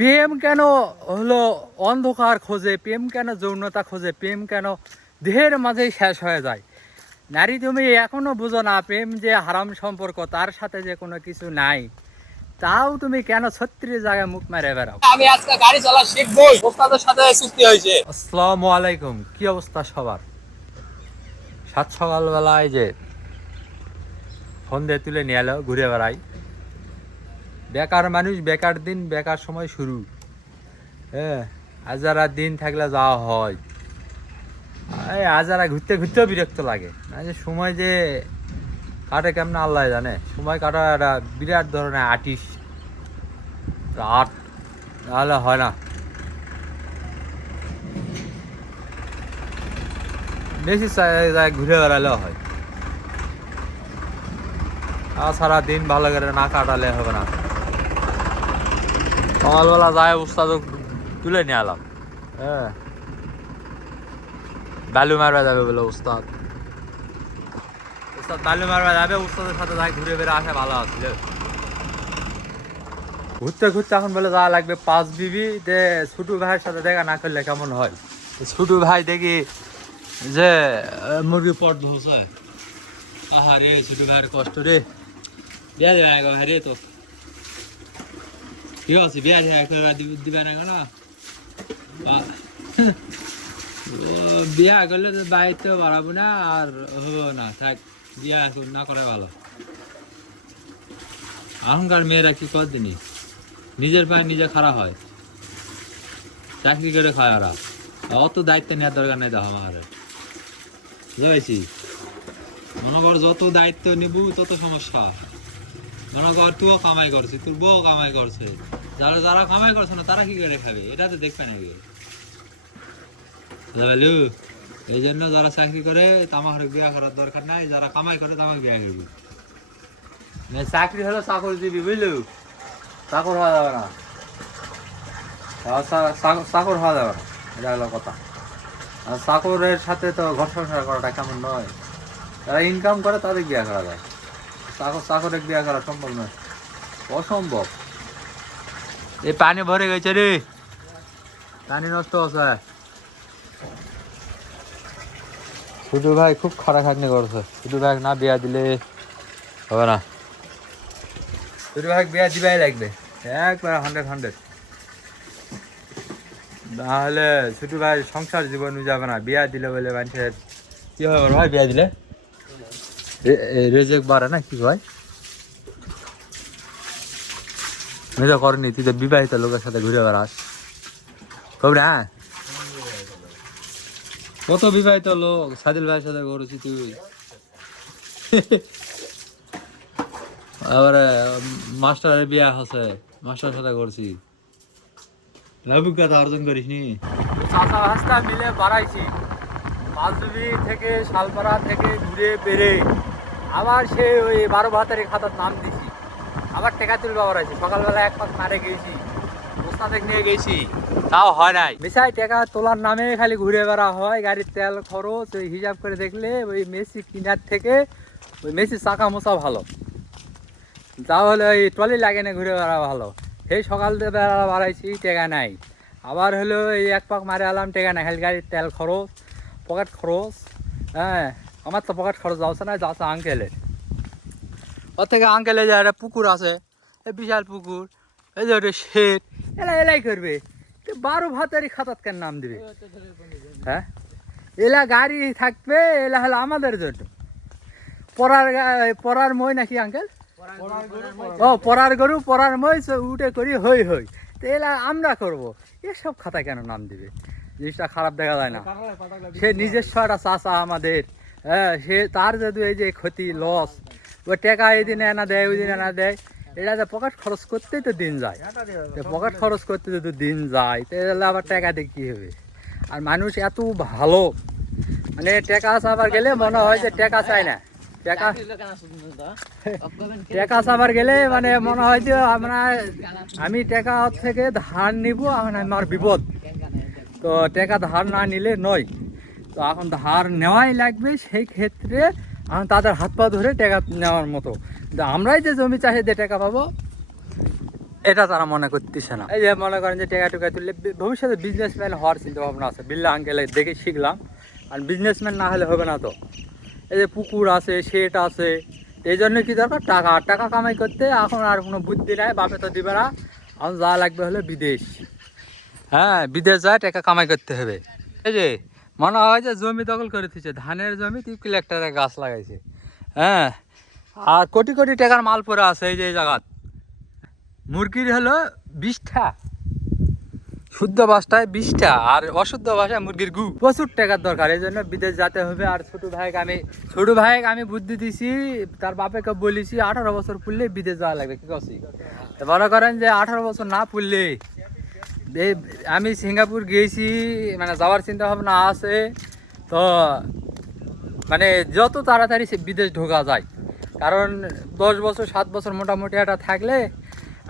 প্রেম কেন হলো অন্ধকার খোঁজে প্রেম কেন যৌনতা খোঁজে প্রেম কেন দেহের মাঝেই শেষ হয়ে যায়? নারী তুমি এখনও বুঝো না প্রেম যে হারাম সম্পর্ক তার সাথে যে কোনো কিছু নাই। তাও তুমি কেন ছত্রিশ জায়গায় মুখ মেরে বেড়াও? আমি আজকে গাড়ি চালা শিখব ওস্তাদের সাথে চুক্তি হয়েছে। আসসালামু আলাইকুম কি অবস্থা সবার? সাত সকালবেলায় যে ফোন দিয়ে তুলে নিয়ে এলো ঘুরে বেড়াই। বেকার মানুষ, বেকার দিন, বেকার সময় শুরু। হ্যাঁ আজারা দিন থাকলে যাওয়া হয়। আজারা ঘুরতে, ঘুরতেও বিরক্ত লাগে। না যে সময় যে কাটে কেমন আল্লাহ জানে? সময় কাটা একটা বিরাট ধরনের আর্টিস্ট। আর্ট তাহলে হয় না। বেশি ঘুরে বেড়ালেও হয়। সারা দিন ভালো করে না কাটালে হবে না। সকালবেলা যায় উস্তাদ তুলে নিয়ে এলাম। হ্যাঁ। বালু মারবা যাবে বলে উস্তাদ। উস্তাদ বালু মারবা যাবে উস্তাদের সাথে যাই ঘুরে বেড়ে আসা ভালো আসছিল ঘুরতে ঘুরতে এখন বলে যাওয়া লাগবে পাঁচ বিবি যে ছোটু ভাইয়ের সাথে দেখা না করলে কেমন হয়? ছোটু ভাই দেখি যে মুরগি পট ধরছে। আহা রে ছোট ভাইয়ের কষ্ট রে। বিয়া দেবে ভাই রে তো। ঠিক আছে বিয়া দেবে একবার দিবে না কেন বিয়া করলে তো বাড়িতে বাড়াবো না আর হব না থাক বিয়া না করে ভালো এখনকার মেয়েরা কি কর দিনি নিজের পায়ে নিজে খারাপ হয় চাকরি করে খায় ওরা অত দায়িত্ব নেওয়ার দরকার নেই দেখো আমার বুঝতে মনে কর যত দায়িত্ব নিব তত সমস্যা মনে কর তুইও কামাই করছিস তোর বউ কামাই করছে যারা যারা কামাই করছে না, তারা কি করে খাবে? এটা তো দেখবে না। বুঝতে এই জন্য যারা চাকরি করে তামাক বিয়া করার দরকার নাই। যারা কামাই করে, তামাক বিয়া করবি। চাকরি হলে চাকরি দিবি, বুঝলু? চাকর হওয়া যাবে না। চাকর হওয়া যাবে না। এটা হলো কথা। আর চাকরের সাথে তো ঘর সংসার করাটা কেমন নয়। যারা ইনকাম করে, তাদের বিয়া করা যায়। চাকর, চাকরের বিয়া করা সম্ভব নয়। অসম্ভব। এই পানি ভরে গেছে রে। পানি নষ্ট হচ্ছে। ছোটু ভাই খুব খারাপ খাটনি করছে। ছোটু ভাই না বিয়া দিলে হবে না। ছোটু ভাই বিয়া দিবাই লাগবে। একবার হান্ড্রেড হান্ড্রেড তাহলে ছোট ভাই সংসার জীবন যাবে না। বিয়া দিলে বলে মানুষের কি হবে ভাই বিয়া দিলে? রেজেক বাড়ে না কি ভাই? মেজা করেনি তুই তো বিবাহিত লোকের সাথে ঘুরে বেড়াস। কবি না? কত বিবাহিত লোক? সাদিল ভাইয়ের সাথে করেছি তুই। আবার মাস্টারের বিয়া আছে মাস্টারের সাথে করছি অভিজ্ঞতা অর্জন করিস নি ভাস্তা মিলে বাড়াইছি। পাঁচবি থেকে, শালপাড়া থেকে ঘুরে বেড়ে, আবার সে ওই বারো ভাতারি খাতার নাম দিছি। আবার টেকা তুলবা বাড়াইছি সকালবেলা এক পাক মারে গেছি। ওস্তাদেক নিয়ে গেছি। তাও হয় নাই। মিশাই টাকা তোলার নামে খালি ঘুরে বেড়া হয়, গাড়ির তেল, খরচ, ওই হিসাব করে দেখলে ওই মেসি কিনার থেকে ওই মেসি চাকা মোচা ভালো। তাহলে ওই ট্রলি লাগে না ঘুরে বেড়া ভালো। সেই সকাল বেড়া বাড়াইছি, টেকা নাই। আবার হলো এই এক পাক মারে আলাম, টেকা নাই। খালি গাড়ির তেল খরচ, পকেট খরচ হ্যাঁ আমার তো পকেট খরচ যাচ্ছে না, যাচ্ছে আঙ্কেলের ওর থেকে আঙ্কেলে যে একটা পুকুর আছে। বিশাল পুকুর। এই যে ওটা শেট এলা এলাই করবে। বারো ভাতারি কেন নাম দিবে? হ্যাঁ? এলা গাড়ি থাকবে, এলা হলো আমাদের জন্য। পড়ার পড়ার মই নাকি আঙ্কেল? ও পড়ার গরু পড়ার মই উঠে করি হই হই। তো এলা আমরা করব। এসব খাতা কেন নাম দিবে? জিনিসটা খারাপ দেখা যায় না। সে নিজস্ব একটা চাষা আমাদের। হ্যাঁ সে তার যদি এই যে ক্ষতি লস ও টাকা এই দিনে এনা দেয়, ওই দিন এনা দেয়। এটা যে পকেট খরচ করতেই তো দিন যায়। তো পকেট খরচ করতে যদি দিন যায়, তাহলে আবার টাকা দিয়ে কী হবে? আর মানুষ এত ভালো। মানে টাকা চাবার গেলে মনে হয় যে টাকা চায় না। টাকা টাকা চাবার গেলে মানে মনে হয় যে আমরা আমি টাকা থেকে ধার নিব, এখন আমার বিপদ। তো টাকা ধার না নিলে নয়। তো এখন ধার নেওয়াই লাগবে, সেই ক্ষেত্রে এখন তাদের হাত পা ধরে টাকা নেওয়ার মতো। আমরাই যে জমি চাষে যে টাকা পাবো, এটা তারা মনে করতেছে না। এই যে মনে করেন যে টেকা টুকা তুললে ভবিষ্যতে বিজনেসম্যান হওয়ার চিন্তা ভাবনা আছে। বিল্লা আঙ্কেলে দেখে শিখলাম। আর বিজনেসম্যান না হলে হবে না তো। এই যে পুকুর আছে শেট আছে, এই জন্য কি দরকার? টাকা। আর টাকা কামাই করতে এখন আর কোনো বুদ্ধি নাই, বাপে তো দিবে না। এখন যা লাগবে হলো বিদেশ। হ্যাঁ বিদেশ যায়, টাকা কামাই করতে হবে। এই যে মনে হয় যে জমি দখল করে দিচ্ছে ধানের জমি তিপ্কিল একটা গাছ লাগাইছে। হ্যাঁ আর কোটি কোটি টাকার মাল পরে আছে এই যে এই জায়গাত। মুরগির হলো বিশটা, শুদ্ধ ভাষায় বিশটা, আর অশুদ্ধ ভাষায় মুরগির গু। প্রচুর টাকার দরকার, এই জন্য বিদেশ যেতে হবে। আর ছোট ভাইকে আমি, ছোট ভাইকে আমি বুদ্ধি দিছি, তার বাপেকে বলেছি, আঠারো বছর পুললে বিদেশ যাওয়া লাগবে, কি করছি তো মনে করেন যে আঠারো বছর না পুললে আমি সিঙ্গাপুর গিয়েছি মানে যাওয়ার চিন্তা ভাবনা আছে। তো মানে যত তাড়াতাড়ি বিদেশ ঢোকা যায়, কারণ দশ বছর, সাত বছর মোটামুটি একটা থাকলে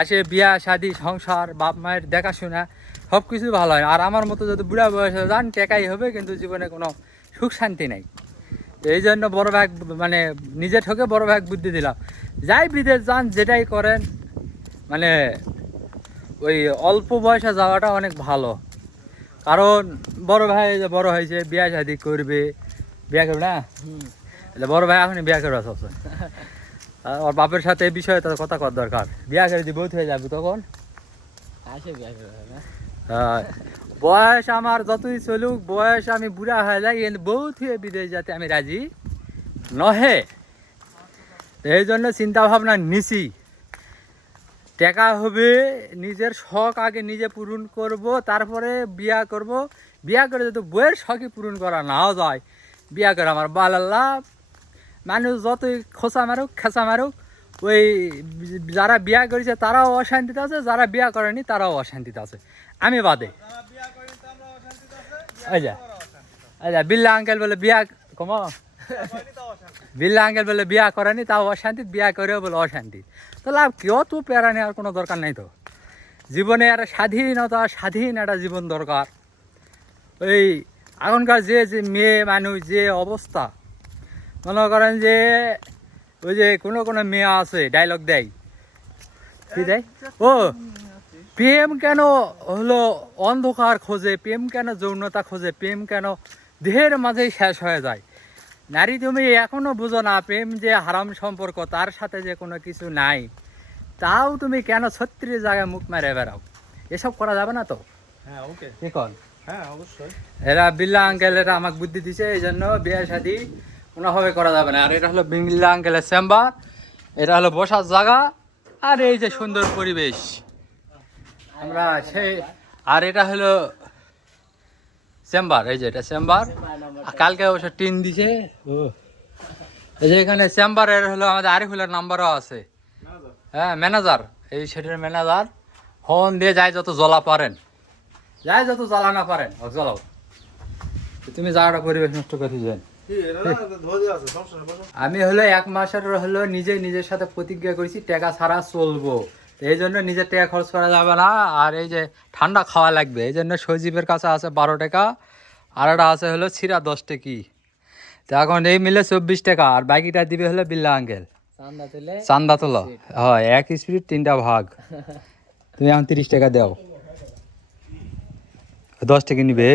আসে বিয়া, শাদি, সংসার, বাপ মায়ের দেখাশোনা সব কিছু ভালো হয়। আর আমার মতো যদি বুড়া বয়সে যান, টেকাই হবে, কিন্তু জীবনে কোনো সুখ শান্তি নেই। এই জন্য বড় ভাগ মানে নিজে ঠকে বড় ভাগ বুদ্ধি দিলাম। যাই বিদেশ যান, যেটাই করেন মানে ওই অল্প বয়সে যাওয়াটা অনেক ভালো। কারণ বড় ভাই যে বড় হয়েছে বিয়া শাদি করবে। বিয়া করবে না? তাহলে বড় ভাই এখনই বিয়া করবে সবসময় ওর বাপের সাথে এই বিষয়ে তার কথা কর দরকার। বিয়া করে দিয়ে বহুত হয়ে যাবে তখন। আসে বিয়া করে হ্যাঁ। বয়স আমার যতই চলুক বয়স আমি বুড়া হয়ে যাই কিন্তু বহুত হয়ে বিদেশ যাতে আমি রাজি নহে। এই জন্য চিন্তা ভাবনা নিছি। টাকা হবে নিজের শখ আগে নিজে পূরণ করব তারপরে বিয়া করব। বিয়া করে যদি বইয়ের শখই পূরণ করা নাও যায় বিয়া করে আমার বালাল্লাহ মানুষ যতই খোঁচা মারুক খেসা মারুক ওই যারা বিয়া করেছে তারাও অশান্তিতে আছে যারা বিয়া করেনি তারাও অশান্তিতে আছে। আমি বাদে। যা এই বিল্লা আঙ্কেল বলে বিয়া কম। বিল্লা আঙ্কেল বলে, বিয়া করেনি, তাও অশান্তি বিয়া করেও বলে অশান্তি তো লাভ কেউ তো প্যারা নেওয়ার কোনো দরকার নাই তো। জীবনে একটা স্বাধীনতা, স্বাধীন একটা জীবন দরকার। ওই এখনকার যে যে মেয়ে মানুষ, যে অবস্থা, মনে করেন যে ওই যে কোনো কোনো মেয়ে আছে ডায়লগ দেয়। কি দেয়? ও, প্রেম কেন হলো অন্ধকার খোঁজে, প্রেম কেন যৌনতা খোঁজে, প্রেম কেন দেহের মাঝেই শেষ হয়ে যায়। নারী তুমি এখনও বুঝো না প্রেম যে হারাম সম্পর্ক তার সাথে যে কোনো কিছু নাই। তাও তুমি কেন ছত্রিশ জায়গায় মুখ মেরে বেড়াও? এসব করা যাবে না তো? হ্যাঁ ওকে। হ্যাঁ অবশ্যই। এরা বিল্লা আঙ্কেল এরা আমাকে বুদ্ধি দিছে এই জন্য বিয়ে শাদি কোনোভাবে করা যাবে না। আর এটা হলো বিল্লা আঙ্কেলের চেম্বার এটা হলো বসার জায়গা আর এই যে সুন্দর পরিবেশ। আমরা সেই আর এটা হলো চেম্বার এই যে এটা চেম্বার। কালকে অবশ্য টিন দিছে। এই যে এখানে চেম্বারের হলো আমাদের আরিফুলের নাম্বারও আছে। হ্যাঁ ম্যানেজার। এই সেটের ম্যানেজার। ফোন দিয়ে যায় যত জ্বলা পারেন। যাই যত জ্বালা না পারেন জ্বালাও। তুমি জায়গাটা পরিবেশ নষ্ট করে যান। আমি হলো এক মাসের হলো নিজে নিজের সাথে প্রতিজ্ঞা করেছি টাকা ছাড়া চলবো। এই জন্য নিজের টাকা খরচ করা যাবে না। আর এই যে ঠান্ডা খাওয়া লাগবে এই জন্য সজীবের কাছে আছে বারো টাকা আর একটা আছে হলো ছিরা দশ টাকি। তো এখন এই মিলে চব্বিশ টাকা আর বাকিটা দিবে হলো বিল্লা আঙ্কেল। চান্দা তোলো হয় এক স্পিড তিনটা ভাগ। তুমি এখন তিরিশ টাকা দাও। দশ টাকা নিবে?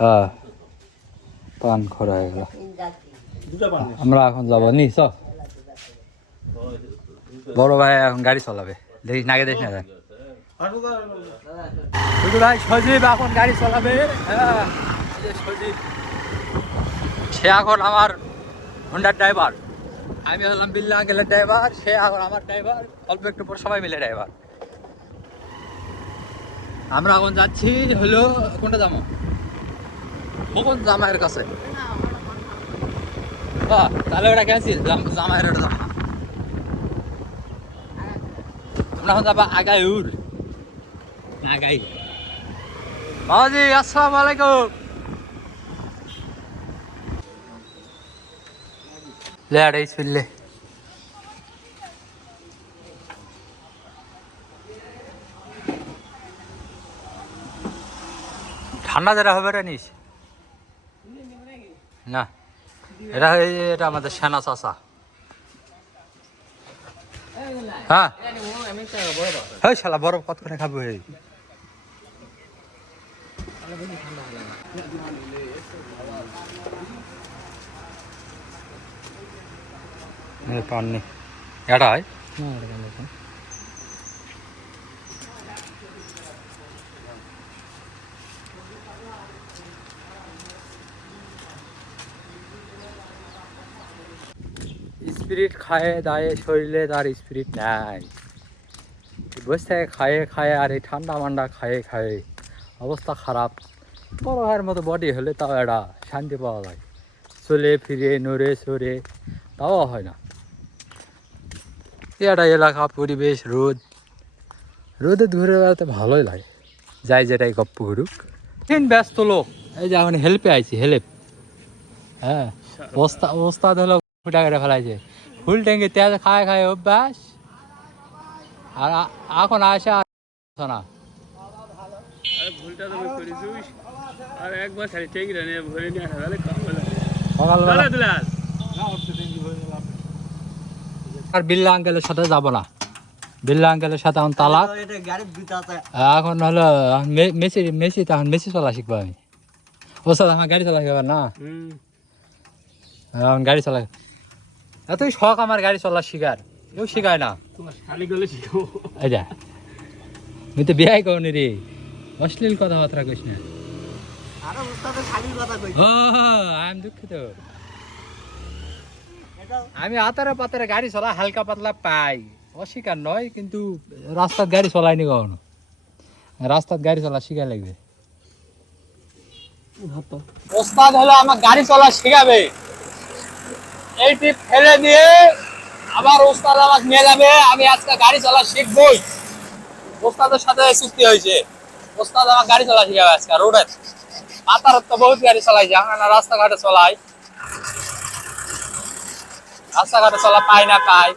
হ্যাঁ। পান খরা হয়ে গেল আমরা এখন যাব। নি সব বড় ভাই এখন গাড়ি চালাবে। দেখিস নাগে দেখিস না যান ভাই সজীব এখন গাড়ি চালাবে। সজীব সে এখন আমার হোন্ডার ড্রাইভার আমি হলাম বিল্লা আঙ্কেলের ড্রাইভার সে এখন আমার ড্রাইভার অল্প একটু পর সবাই মিলে ড্রাইভার আমরা এখন যাচ্ছি হলো কোনটা যাব? কোন জামাইয়ের কাছে। বাহ, তাহলে ওটা ক্যান্সেল জামাইয়ের ওটা না। আমরা এখন যাব আগাইউর। আগাই। বাবাজি আসসালামু আলাইকুম। লে আড়াইশ ফিরলে ঠান্ডা যেটা হবে রে নিস। না, এটা এটা আমাদের সেনা চাষা হ্যাঁ? হেই শালা বরফ করে খাব এই? তাহলে বেশি ঠান্ডা হলো না পান নেই এটা হয় না এটা কেন দেখুন স্পিরিট খায় দায়ে শরীরে তার স্পিরিট নাই। বসে থাকে খায়ে খায়ে আর এই ঠান্ডা মান্ডা খায়ে খায়ে অবস্থা খারাপ। বড় ভাইয়ের মতো বডি হলে তাও এটা শান্তি পাওয়া যায়। চলে ফিরে, নড়ে সরে তাও হয় না। এটা এলাকা, পরিবেশ, রোদ। রোদে ঘুরে বেড়াতে ভালোই লাগে। যাই যেটাই গপ্প ঘুরুক তিন ব্যস্ত লোক। এই যে এখন হেল্পে আইছি হেল্প হ্যাঁ ওস্তা ওস্তাদ হলো ফুটা করে ফেলাইছে। ফুল ট্যাঙ্কি তেল খায় খায় অভ্যাস। আর এখন আসে আর না। আরে বিল্লা আঙ্কেলের সাথে যাব না। বিল্লা আঙ্কেলের সাথে এখন তালাক। এখন হলো মেসি মেসি তখন মেসি চলা শিখব আমি। ও সাথে আমার গাড়ি চলা শিখবার না। এখন গাড়ি চলা এতই শখ আমার গাড়ি চলা শিখার কেউ শিখায় না। যা। আমি তো বিয়াই করনি রে। অশ্লীল কথাবার্তা কইস না। আমি দুঃখিত। আমি আতারে পাতারে গাড়ি চলা হালকা পাতলা পাই। অস্বীকার নয় কিন্তু রাস্তার গাড়ি চলাইনি কখনো। রাস্তার গাড়ি চলা শিখা লাগবে। ওস্তাদ হলো আমার গাড়ি চলা শেখাবে। এই টিপ ফেলে দিয়ে আবার ওস্তাদ নিয়ে যাবে। আমি আজকে গাড়ি চলা শিখবই। ওস্তাদের সাথে চুক্তি হয়েছে। ওস্তাদ আমার গাড়ি চলা শিখাবে আজকে রোডে। পাতার তো বহুত গাড়ি চলাইছে। আমরা না রাস্তাঘাটে চলাই। রাস্তাঘাটে চলা পায় না পাই